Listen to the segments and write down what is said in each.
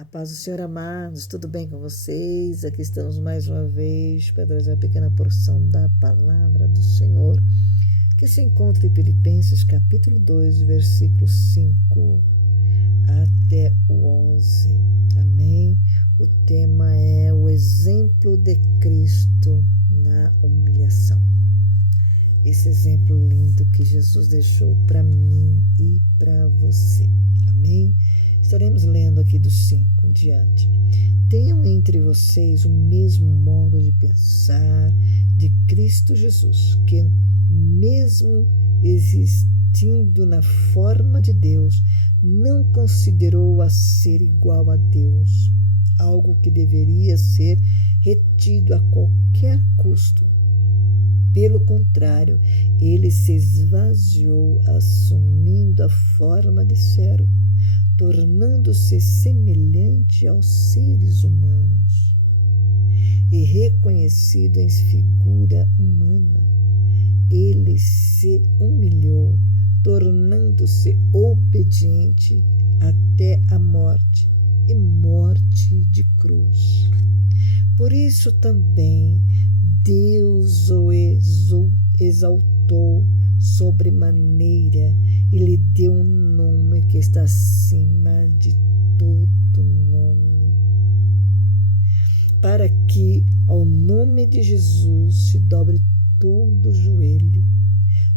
A paz do Senhor, amados, tudo bem com vocês? Aqui estamos mais uma vez para trazer uma pequena porção da palavra do Senhor, que se encontra em Filipenses capítulo 2, versículos 5 até o 11. Amém? O tema é o exemplo de Cristo na humilhação. Esse exemplo lindo que Jesus deixou para mim e para você. Amém? Estaremos lendo aqui do 5 em diante. Tenham entre vocês o mesmo modo de pensar de Cristo Jesus, que mesmo existindo na forma de Deus, não considerou a ser igual a Deus, algo que deveria ser retido a qualquer custo. Pelo contrário, ele se esvaziou, assumindo a forma de servo, tornando-se semelhante aos seres humanos e reconhecido em figura humana. Ele se humilhou, tornando-se obediente até a morte e morte de cruz. Por isso também Deus o exaltou sobremaneira e lhe deu um nome que está acima de todo nome, para que ao nome de Jesus se dobre todo o joelho,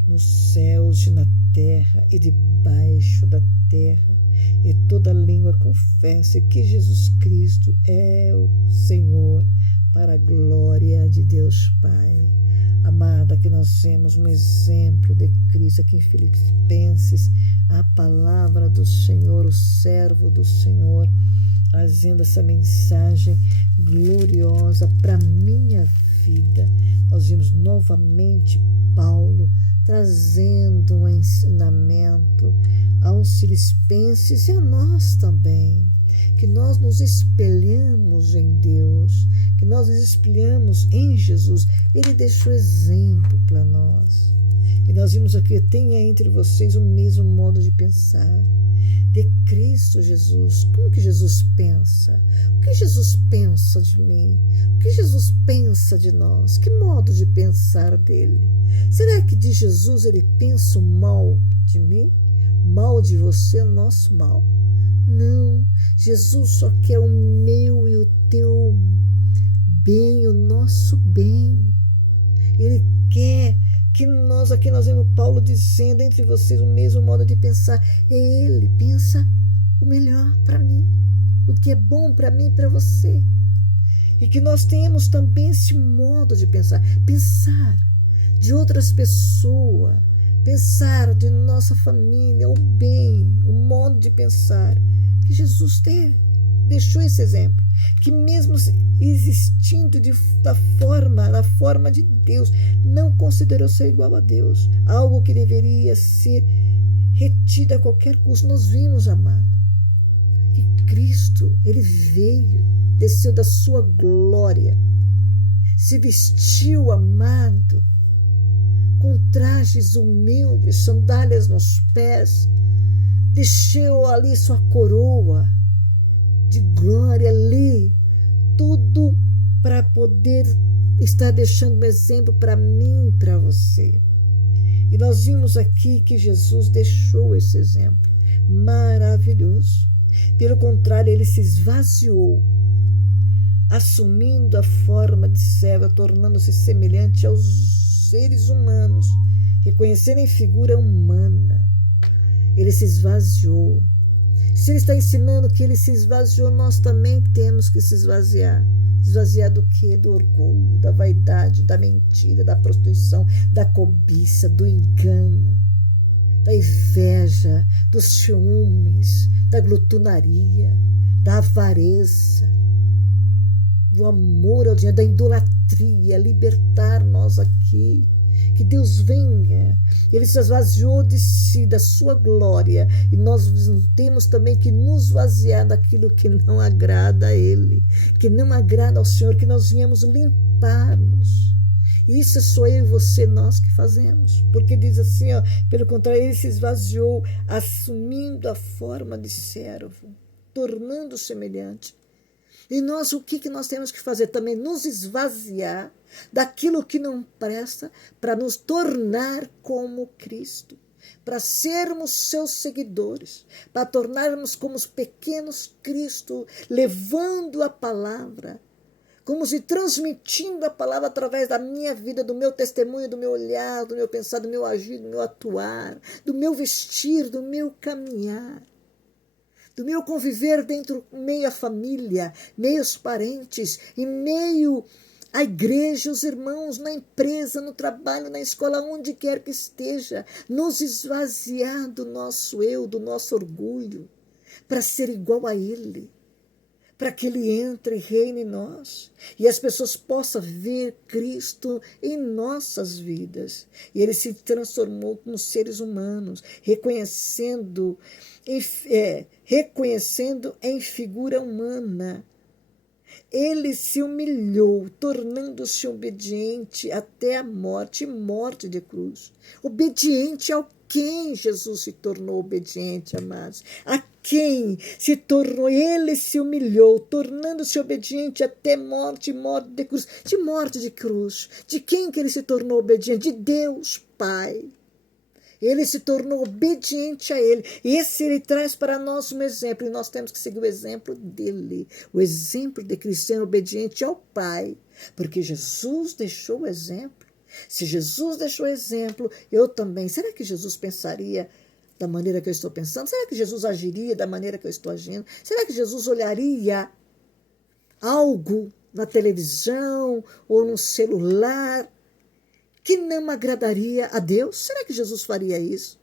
nos céus e na terra e debaixo da terra, e toda língua confesse que Jesus Cristo é o Senhor, para a glória de Deus Pai. Amada, que nós vemos um exemplo de Cristo aqui em Filipenses, a palavra do Senhor, o servo do Senhor, trazendo essa mensagem gloriosa para a minha vida. Nós vimos novamente Paulo trazendo um ensinamento aos filipenses e a nós também, que nós nos espelhamos em Deus, que nós nos espelhamos em Jesus. Ele deixou exemplo para nós. E nós vimos aqui, tenha entre vocês o mesmo modo de pensar de Cristo Jesus. Como que Jesus pensa? O que Jesus pensa de mim? O que Jesus pensa de nós? Que modo de pensar dele? Será que de Jesus ele pensa o mal de mim? Mal de você, o nosso mal? Não, Jesus só quer o meu e o teu bem, o nosso bem. Ele quer que aqui nós vemos Paulo dizendo, entre vocês o mesmo modo de pensar. Ele pensa o melhor para mim, o que é bom para mim e para você. E que nós tenhamos também esse modo de pensar de outras pessoas, pensar de nossa família, o bem, o modo de pensar que Jesus teve, deixou esse exemplo, que mesmo existindo na forma de Deus, não considerou ser igual a Deus, algo que deveria ser retido a qualquer custo. Nós vimos, amado, que Cristo, ele veio, desceu da sua glória, se vestiu, amado, com trajes humildes, sandálias nos pés, deixou ali sua coroa de glória ali, tudo para poder estar deixando um exemplo para mim e para você. E nós vimos aqui que Jesus deixou esse exemplo maravilhoso. Pelo contrário, ele se esvaziou, assumindo a forma de servo, tornando-se semelhante aos seres humanos, reconhecendo em figura humana. Ele se esvaziou. Se ele está ensinando que ele se esvaziou, nós também temos que se esvaziar. Esvaziar do quê? Do orgulho, da vaidade, da mentira, da prostituição, da cobiça, do engano, da inveja, dos ciúmes, da glutonaria, da avareza, do amor ao dinheiro, da idolatria. Libertar nós aqui. Que Deus venha. Ele se esvaziou de si, da sua glória, e nós temos também que nos esvaziar daquilo que não agrada a Ele, que não agrada ao Senhor, que nós viemos limpar-nos. Isso é só eu e você, nós que fazemos, porque diz assim, pelo contrário, ele se esvaziou, assumindo a forma de servo. tornando semelhante. E nós, o que nós temos que fazer? Também nos esvaziar daquilo que não presta para nos tornar como Cristo, para sermos seus seguidores, para tornarmos como os pequenos Cristo, levando a palavra, como se transmitindo a palavra através da minha vida, do meu testemunho, do meu olhar, do meu pensar, do meu agir, do meu atuar, do meu vestir, do meu caminhar, do meu conviver dentro, meio à família, meio aos parentes, em meio à igreja, os irmãos, na empresa, no trabalho, na escola, onde quer que esteja, nos esvaziar do nosso eu, do nosso orgulho, para ser igual a Ele, para que Ele entre e reine em nós, e as pessoas possam ver Cristo em nossas vidas. E Ele se transformou como seres humanos, reconhecendo em figura humana. Ele se humilhou, tornando-se obediente até a morte, morte de cruz. Obediente ao quem Jesus se tornou obediente, amados? A quem se tornou? Ele se humilhou, tornando-se obediente até morte, morte de cruz. De morte de cruz. De quem que ele se tornou obediente? De Deus Pai. Ele se tornou obediente a Ele. E esse Ele traz para nós um exemplo. E nós temos que seguir o exemplo dele. O exemplo de cristiano obediente ao Pai. Porque Jesus deixou o exemplo. Se Jesus deixou o exemplo, eu também. Será que Jesus pensaria da maneira que eu estou pensando? Será que Jesus agiria da maneira que eu estou agindo? Será que Jesus olharia algo na televisão ou no celular que não agradaria a Deus? Será que Jesus faria isso?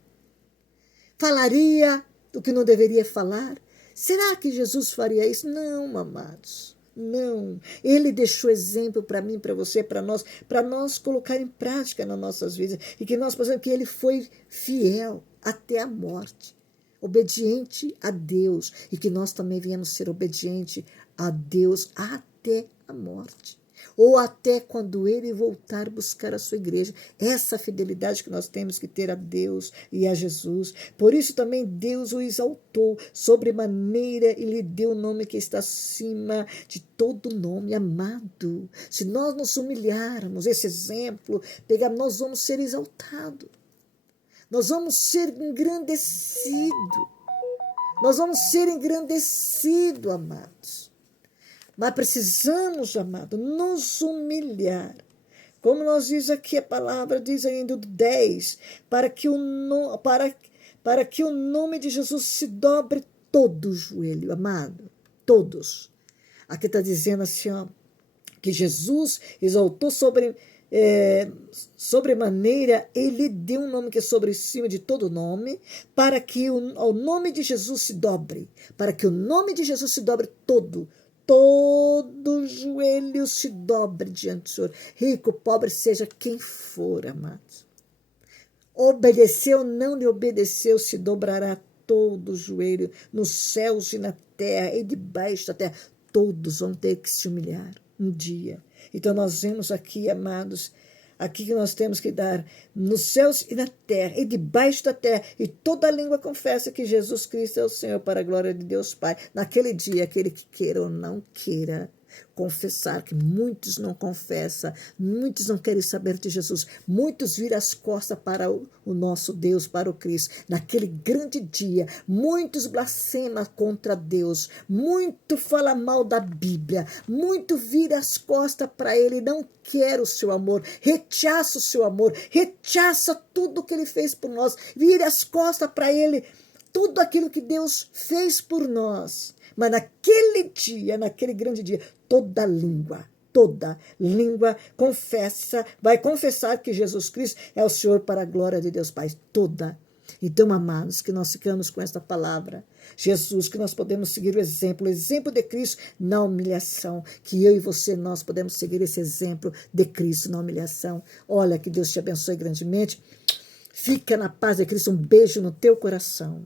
Falaria do que não deveria falar? Será que Jesus faria isso? Não, amados, não. Ele deixou exemplo para mim, para você, para nós colocar em prática nas nossas vidas, e que nós possamos, que ele foi fiel até a morte, obediente a Deus, e que nós também venhamos ser obedientes a Deus até a morte. Ou até quando ele voltar buscar a sua igreja. Essa fidelidade que nós temos que ter a Deus e a Jesus. Por isso também Deus o exaltou sobremaneira e lhe deu o nome que está acima de todo nome, amado. Se nós nos humilharmos, esse exemplo, nós vamos ser exaltados. Nós vamos ser engrandecidos. Nós vamos ser engrandecidos, amados. Mas precisamos, amado, nos humilhar. Como nós diz aqui, a palavra diz ainda do 10, para que o nome de Jesus se dobre todo o joelho, amado, todos. Aqui está dizendo assim, ó, que Jesus exaltou sobremaneira, ele deu um nome que é sobre cima de todo nome, para que o nome de Jesus se dobre, para que o nome de Jesus se dobre todo joelho se dobre diante do Senhor, rico, pobre, seja quem for, amados. Obedeceu, não lhe obedeceu, se dobrará todo joelho, nos céus e na terra, e debaixo da terra, todos vão ter que se humilhar um dia. Então nós vemos aqui, amados, aqui que nós temos que dar nos céus e na terra, e debaixo da terra, e toda língua confessa que Jesus Cristo é o Senhor, para a glória de Deus Pai. Naquele dia, aquele que queira ou não queira confessar, que muitos não confessam, muitos não querem saber de Jesus, muitos viram as costas para o nosso Deus, para o Cristo. Naquele grande dia, muitos blasfemam contra Deus, muito fala mal da Bíblia, muito vira as costas para Ele, não quer o seu amor, rechaça o seu amor, rechaça tudo que Ele fez por nós, vira as costas para Ele, tudo aquilo que Deus fez por nós. Mas naquele dia, naquele grande dia, toda língua vai confessar que Jesus Cristo é o Senhor, para a glória de Deus Pai, toda. Então, amados, que nós ficamos com esta palavra, Jesus, que nós podemos seguir o exemplo de Cristo na humilhação, que eu e você, nós podemos seguir esse exemplo de Cristo na humilhação. Olha, que Deus te abençoe grandemente. Fica na paz de Cristo, um beijo no teu coração.